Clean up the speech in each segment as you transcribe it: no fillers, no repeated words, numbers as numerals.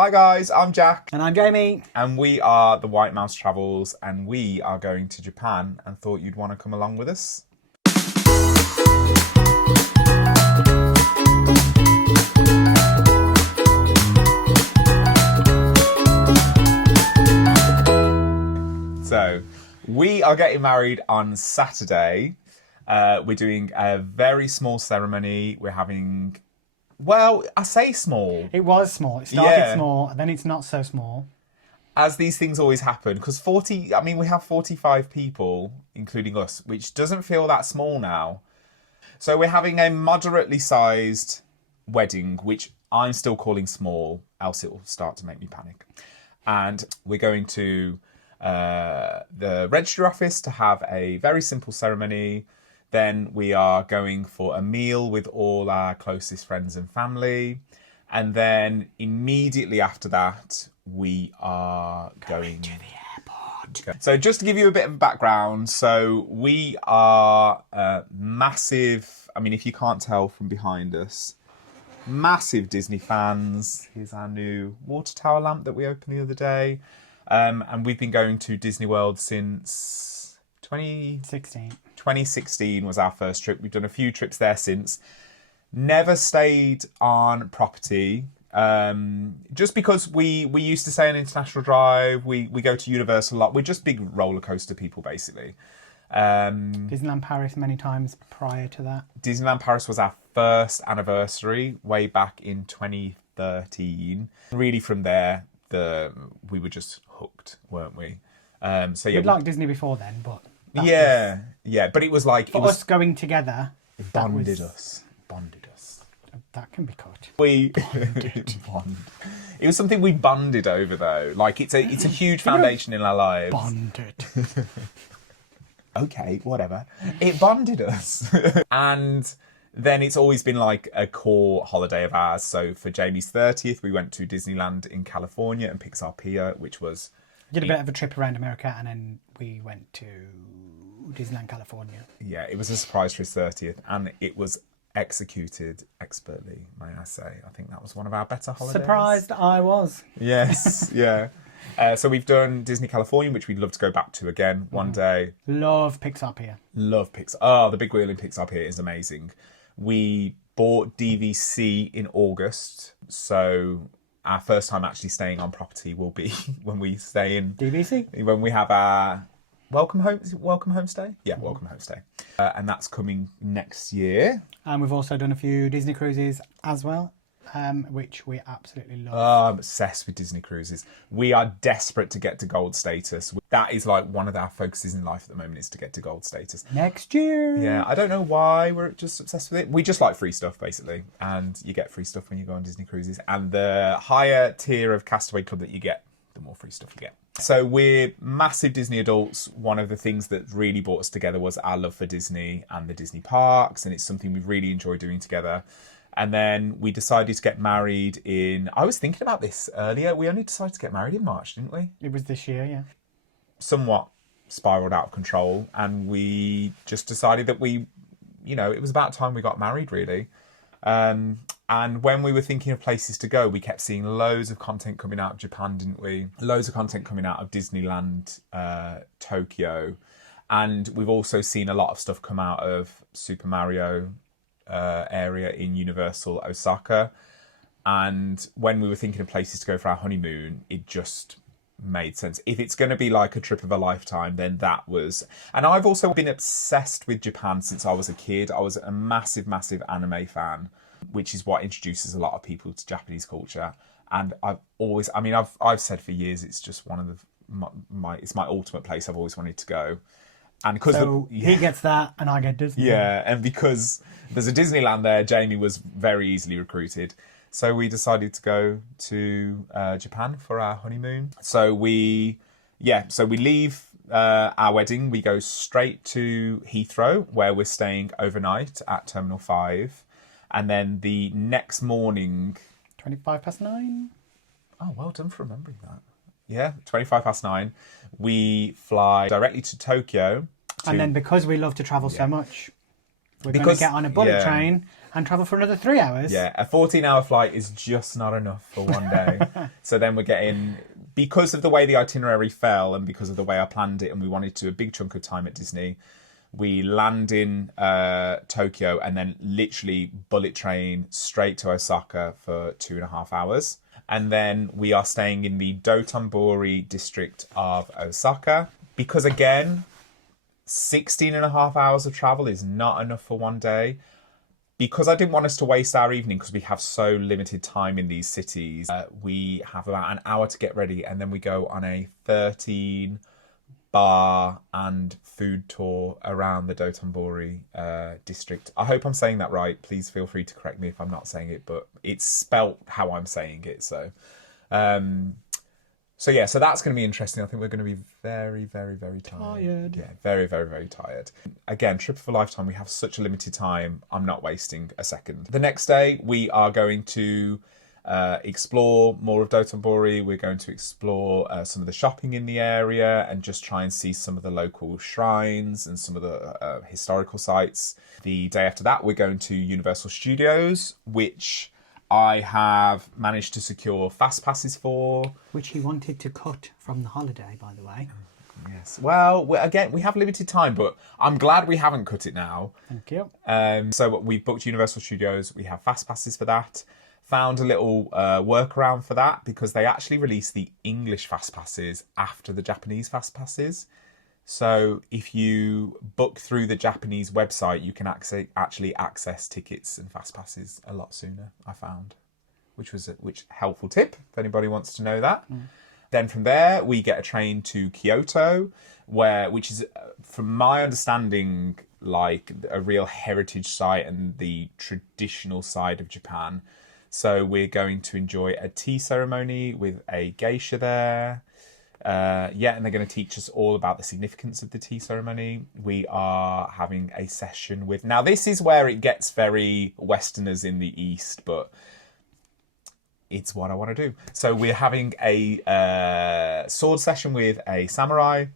Hi guys, I'm Jack. And I'm Jamie. And we are the White Mouse Travels, and we are going to Japan and thought you'd want to come along with us. So, we are getting married on Saturday. We're doing a very small ceremony. We're having... Well, I say small. It was small. It started small, and then it's not so small. As these things always happen, because we have 45 people, including us, which doesn't feel that small now. So we're having a moderately sized wedding, which I'm still calling small, else it will start to make me panic. And we're going to the registry office to have a very simple ceremony. Then we are going for a meal with all our closest friends and family. And then immediately after that, we are going to the airport. So just to give you a bit of background, so we are massive, if you can't tell from behind us, massive Disney fans. Here's our new water tower lamp that we opened the other day. And we've been going to Disney World since 2016 was our first trip. We've done a few trips there since. Never stayed on property, just because we used to stay on International Drive. We go to Universal a lot. We're just big roller coaster people, basically. Disneyland Paris many times prior to that. Disneyland Paris was our first anniversary way back in 2013. Really from there, we were just hooked, weren't we? We'd liked Disney before then, but... Yeah, but it was like... us going together... It bonded us. That can be cut. It was something we bonded over, though. Like, it's a huge foundation in our lives. Bonded. Okay, whatever. It bonded us. And then it's always been like a core holiday of ours. So for Jamie's 30th, we went to Disneyland in California and Pixar Pier, which was... Did a bit of a trip around America, and then we went to Disneyland California. Yeah, it was a surprise for his 30th, and it was executed expertly, may I say. I think that was one of our better holidays. Surprised I was. Yes, yeah. So we've done Disney California, which we'd love to go back to again one day. Love Pixar Pier. Love Pixar. Oh, the big wheel in Pixar Pier is amazing. We bought DVC in August, so our first time actually staying on property will be when we stay in... DVC? When we have our... Welcome home stay? Yeah, welcome home stay. And that's coming next year. And we've also done a few Disney cruises as well, which we absolutely love. Oh, I'm obsessed with Disney cruises. We are desperate to get to gold status. That is like one of our focuses in life at the moment, is to get to gold status. Next year. Yeah, I don't know why we're just obsessed with it. We just like free stuff, basically. And you get free stuff when you go on Disney cruises. And the higher tier of Castaway Club that you get, the more free stuff you get. So we're massive Disney adults. One of the things that really brought us together was our love for Disney and the Disney parks, and it's something we've really enjoyed doing together. And then we decided to get married I was thinking about this earlier. We only decided to get married in March, didn't we? It was this year, yeah. Somewhat spiraled out of control, and we just decided that it was about time we got married, really. And when we were thinking of places to go, we kept seeing loads of content coming out of Japan, didn't we? Loads of content coming out of Disneyland Tokyo. And we've also seen a lot of stuff come out of Super Mario area in Universal Osaka. And when we were thinking of places to go for our honeymoon, it just made sense. If it's going to be like a trip of a lifetime, then that was... And I've also been obsessed with Japan since I was a kid. I was a massive, massive anime fan, which is what introduces a lot of people to Japanese culture. And I've said for years, it's just one of it's my ultimate place I've always wanted to go. And because he gets that and I get Disney. Yeah, and because there's a Disneyland there, Jamie was very easily recruited. So we decided to go to Japan for our honeymoon. So we leave our wedding. We go straight to Heathrow, where we're staying overnight at Terminal 5. And then the next morning... 9:25. Oh, well done for remembering that. Yeah, 9:25. We fly directly to Tokyo. And then because we love to travel so much, we're going to get on a bullet train And travel for another 3 hours. Yeah, a 14-hour flight is just not enough for one day. So then we're getting, because of the way the itinerary fell and because of the way I planned it, and we wanted to do a big chunk of time at Disney, we land in Tokyo and then literally bullet train straight to Osaka for 2.5 hours. And then we are staying in the Dotonbori district of Osaka. Because again, 16.5 hours of travel is not enough for one day. Because I didn't want us to waste our evening, because we have so limited time in these cities, we have about an hour to get ready, and then we go on a 13 bar and food tour around the Dotonbori district. I hope I'm saying that right. Please feel free to correct me if I'm not saying it, but it's spelt how I'm saying it. So yeah, so that's going to be interesting. I think we're going to be very, very, very tired. Yeah, very, very, very tired. Again, trip of a lifetime. We have such a limited time. I'm not wasting a second. The next day, we are going to explore more of Dotonbori. We're going to explore some of the shopping in the area and just try and see some of the local shrines and some of the historical sites. The day after that, we're going to Universal Studios, which I have managed to secure fast passes for. Which he wanted to cut from the holiday, by the way. Yes. Well, again, we have limited time, but I'm glad we haven't cut it now. Thank you. So we've booked Universal Studios. We have fast passes for that. Found a little workaround for that, because they actually released the English fast passes after the Japanese fast passes. So if you book through the Japanese website, you can actually access tickets and fast passes a lot sooner, I found, which was a helpful tip if anybody wants to know that. Then from there, we get a train to Kyoto, which is, from my understanding, like a real heritage site and the traditional side of Japan. So we're going to enjoy a tea ceremony with a geisha there. And they're going to teach us all about the significance of the tea ceremony. We are having a session with... Now, this is where it gets very Westerners in the East, but it's what I want to do. So we're having a sword session with a samurai,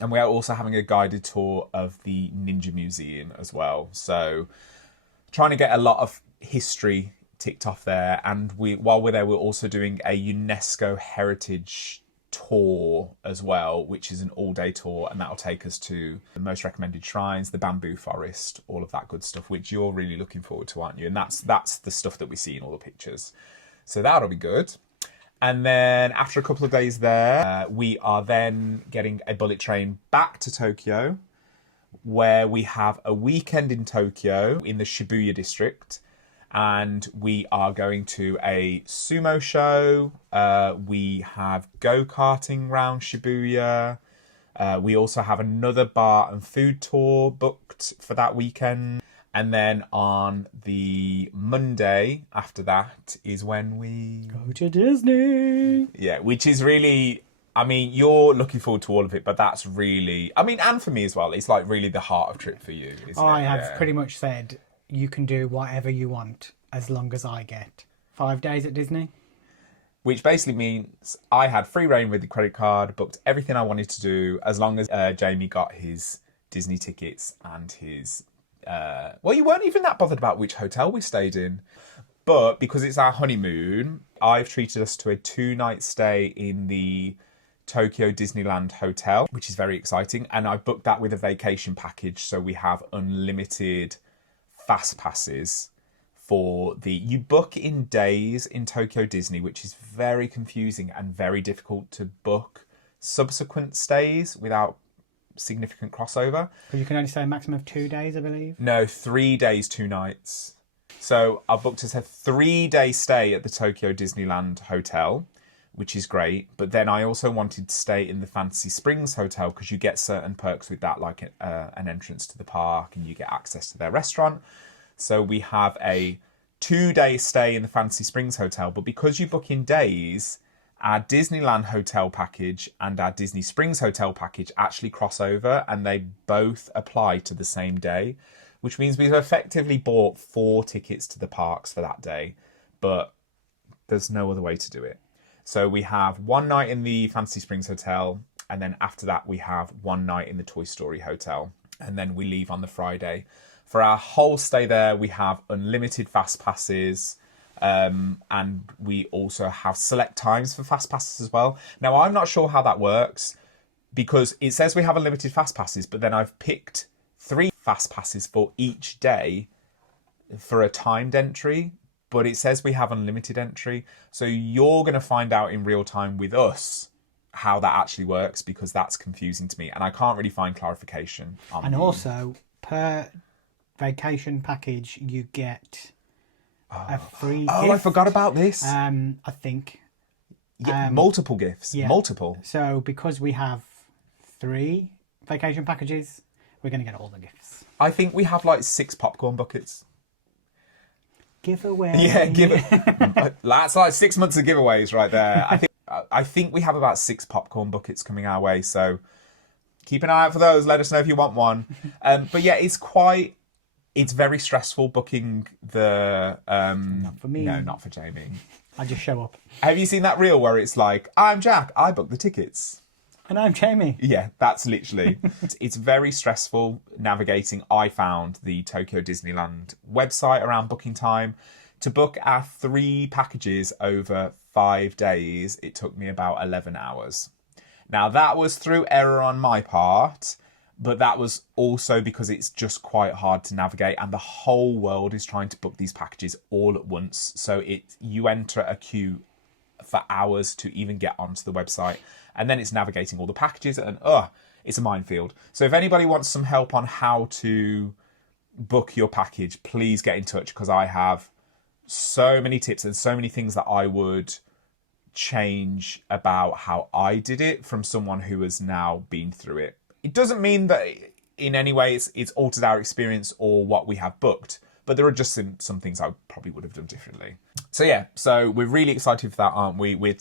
and we are also having a guided tour of the Ninja Museum as well. So trying to get a lot of history ticked off there. And while we're there, we're also doing a UNESCO Heritage tour as well, which is an all-day tour, and that'll take us to the most recommended shrines, the bamboo forest, all of that good stuff, which you're really looking forward to, aren't you? And that's the stuff that we see in all the pictures. So that'll be good. And then after a couple of days there, we are then getting a bullet train back to Tokyo, where we have a weekend in Tokyo in the Shibuya district. And we are going to a sumo show. We have go-karting round Shibuya. We also have another bar and food tour booked for that weekend. And then on the Monday after that is when we go to Disney. Yeah, which is really... I mean, you're looking forward to all of it, but that's really... I mean, and for me as well, it's like really the heart of trip for you, isn't it? I have pretty much said... You can do whatever you want as long as I get 5 days at Disney. Which basically means I had free reign with the credit card, booked everything I wanted to do, as long as Jamie got his Disney tickets and his... well, you weren't even that bothered about which hotel we stayed in. But because it's our honeymoon, I've treated us to a 2-night stay in the Tokyo Disneyland Hotel, which is very exciting. And I've booked that with a vacation package, so we have unlimited... fast passes for you book in days in Tokyo Disney, which is very confusing and very difficult to book subsequent stays without significant crossover. But you can only stay a maximum of 2 days, I believe. No, 3 days, 2 nights. So I booked us a 3-day stay at the Tokyo Disneyland Hotel, which is great. But then I also wanted to stay in the Fantasy Springs Hotel, because you get certain perks with that, like an entrance to the park, and you get access to their restaurant. So we have a 2-day stay in the Fantasy Springs Hotel. But because you book in days, our Disneyland Hotel package and our Disney Springs Hotel package actually cross over, and they both apply to the same day, which means we've effectively bought 4 tickets to the parks for that day. But there's no other way to do it. So we have 1 night in the Fantasy Springs Hotel, and then after that we have 1 night in the Toy Story Hotel, and then we leave on the Friday For our whole stay there, we have unlimited fast passes. And we also have select times for fast passes as well. Now, I'm not sure how that works because it says we have unlimited fast passes, but then I've picked 3 fast passes for each day for a timed entry, but it says we have unlimited entry. So you're going to find out in real time with us how that actually works, because that's confusing to me and I can't really find clarification on And also, per vacation package, you get a free gift. I forgot about this. I think. Multiple gifts. Yeah. Multiple. So because we have 3 vacation packages, we're going to get all the gifts. I think we have like 6 popcorn buckets. Giveaway. Yeah, that's like 6 months of giveaways right there. I think we have about 6 popcorn buckets coming our way, so keep an eye out for those. Let us know if you want one. But yeah, it's very stressful booking the... Not for me. No, not for Jamie. I just show up. Have you seen that reel where it's like, I'm Jack, I booked the tickets? And I'm Jamie. Yeah, that's literally... It's very stressful navigating. I found the Tokyo Disneyland website around booking time. To book our 3 packages over 5 days, it took me about 11 hours. Now, that was through error on my part, but that was also because it's just quite hard to navigate and the whole world is trying to book these packages all at once. So you enter a queue for hours to even get onto the website, and then it's navigating all the packages, and it's a minefield. So if anybody wants some help on how to book your package, please get in touch, because I have so many tips and so many things that I would change about how I did it from someone who has now been through it. It doesn't mean that in any way it's altered our experience or what we have booked, but there are just some things I probably would have done differently. So yeah, so we're really excited for that, aren't we? We're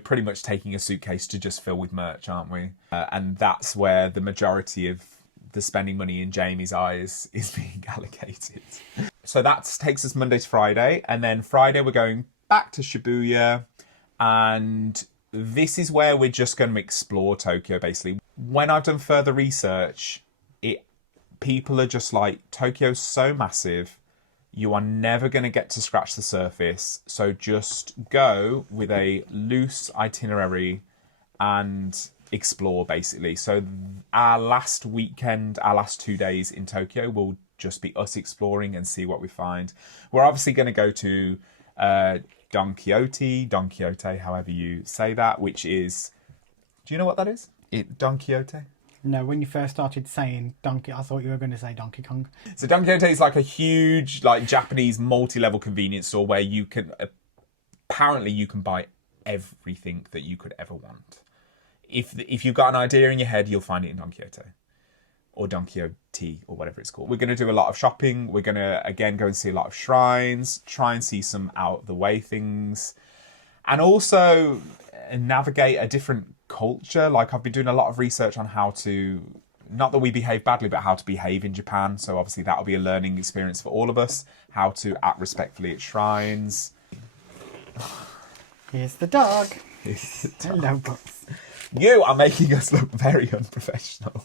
pretty much taking a suitcase to just fill with merch, aren't we? And that's where the majority of the spending money in Jamie's eyes is being allocated. So that takes us Monday to Friday, and then Friday we're going back to Shibuya, and this is where we're just going to explore Tokyo, basically. When I've done further research, people are just like, Tokyo's so massive, you are never going to get to scratch the surface, so just go with a loose itinerary and explore, basically. So our last weekend, our last 2 days in Tokyo will just be us exploring and see what we find. We're obviously going to go to Don Quixote, however you say that, which is... Do you know what that is? Don Quixote? No, when you first started saying Donkey, I thought you were going to say Donkey Kong. So Don Quixote is like a huge, like, Japanese multi-level convenience store where you can... Apparently you can buy everything that you could ever want. If you've got an idea in your head, you'll find it in Don Quixote. Or Don Quixote, or whatever it's called. We're going to do a lot of shopping. We're going to, again, go and see a lot of shrines. Try and see some out-of-the-way things. And also navigate a different culture. Like, I've been doing a lot of research on how to... Not that we behave badly, but how to behave in Japan. So, obviously, that'll be a learning experience for all of us. How to act respectfully at shrines. Here's the dog. Hello, boss. You are making us look very unprofessional.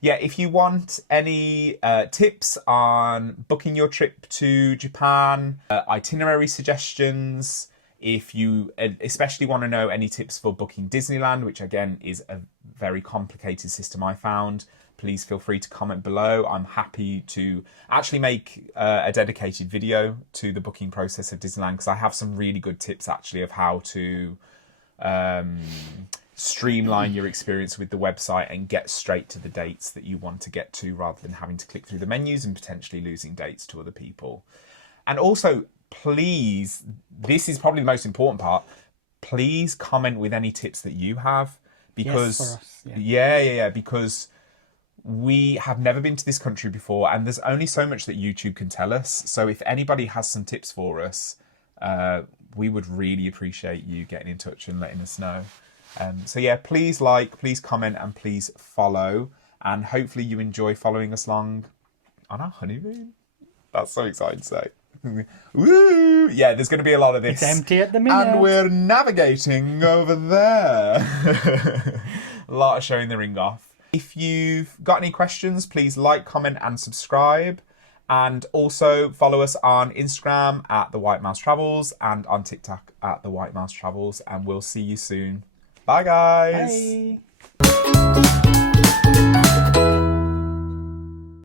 Yeah, if you want any tips on booking your trip to Japan, itinerary suggestions, if you especially want to know any tips for booking Disneyland, which again is a very complicated system I found, please feel free to comment below. I'm happy to actually make a dedicated video to the booking process of Disneyland, because I have some really good tips actually of how to... streamline your experience with the website and get straight to the dates that you want to get to, rather than having to click through the menus and potentially losing dates to other people. And also, please, this is probably the most important part, please comment with any tips that you have, because yes, for us, because we have never been to this country before, and there's only so much that YouTube can tell us. So if anybody has some tips for us, we would really appreciate you getting in touch and letting us know. So yeah, please like, please comment, and please follow. And hopefully you enjoy following us along on our honeymoon. That's so exciting to say. Woo! Yeah, there's going to be a lot of this. It's empty at the minute. And we're navigating over there. A lot of showing the ring off. If you've got any questions, please like, comment and subscribe. And also follow us on Instagram at The White Mouse Travels and on TikTok at The White Mouse Travels. And we'll see you soon. Bye, guys. Bye.